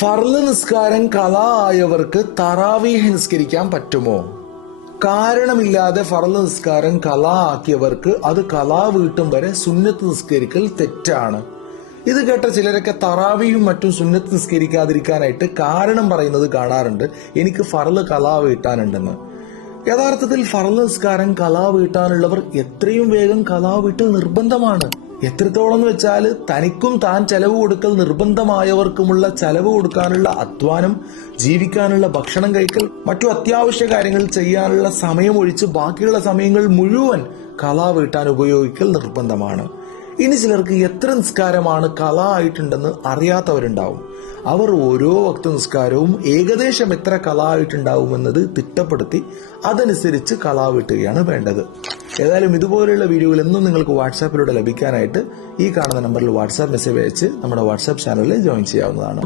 ഫർള് നിസ്കാരം ഖളാ ആയവർക്ക് തറാവീഹ് നിസ്കരിക്കാൻ പറ്റുമോ? കാരണമില്ലാതെ ഫർള് നിസ്കാരം ഖളാ ആക്കിയവർക്ക് അത് ഖളാ വീട്ടും വരെ സുന്നത്ത് നിസ്കരിക്കൽ തെറ്റാണ്. ഇത് കേട്ട ചിലരൊക്കെ തറാവീഹും മറ്റും സുന്നത്ത് നിസ്കരിക്കാതിരിക്കാനായിട്ട് കാരണം പറയുന്നത് കാണാറുണ്ട്, എനിക്ക് ഫർള് ഖളാ വീട്ടാനുണ്ടെന്ന്. യഥാർത്ഥത്തിൽ ഫർള് നിസ്കാരം ഖളാ വീട്ടാനുള്ളവർ എത്രയും വേഗം ഖളാ വീട്ടൽ നിർബന്ധമാണ്. എത്രത്തോളം എന്ന് വെച്ചാൽ തനിക്കും താൻ ചെലവ് കൊടുക്കൽ നിർബന്ധമായവർക്കുമുള്ള ചെലവ് കൊടുക്കാനുള്ള അധ്വാനം, ജീവിക്കാനുള്ള ഭക്ഷണം കഴിക്കൽ, മറ്റു അത്യാവശ്യ കാര്യങ്ങൾ ചെയ്യാനുള്ള സമയം ഒഴിച്ച് ബാക്കിയുള്ള സമയങ്ങൾ മുഴുവൻ ഖളാ വീട്ടാൻ ഉപയോഗിക്കൽ നിർബന്ധമാണ്. ഇനി ചിലർക്ക് എത്ര നിസ്കാരമാണ് ഖളാ ആയിട്ടുണ്ടെന്ന് അറിയാത്തവരുണ്ടാവും. അവർ ഓരോ വക്ത് നിസ്കാരവും ഏകദേശം എത്ര ഖളാ ആയിട്ടുണ്ടാവുമെന്നത് തിട്ടപ്പെടുത്തി അതനുസരിച്ച് ഖളാ വീട്ടുകയാണ് വേണ്ടത്. ഏതായാലും ഇതുപോലെയുള്ള വീഡിയോകൾ എന്നും നിങ്ങൾക്ക് വാട്സാപ്പിലൂടെ ലഭിക്കാനായിട്ട് ഈ കാണുന്ന നമ്പറിൽ വാട്സാപ്പ് മെസ്സേജ് അയച്ച് നമ്മുടെ വാട്സാപ്പ് ചാനലിൽ ജോയിൻ ചെയ്യാവുന്നതാണ്.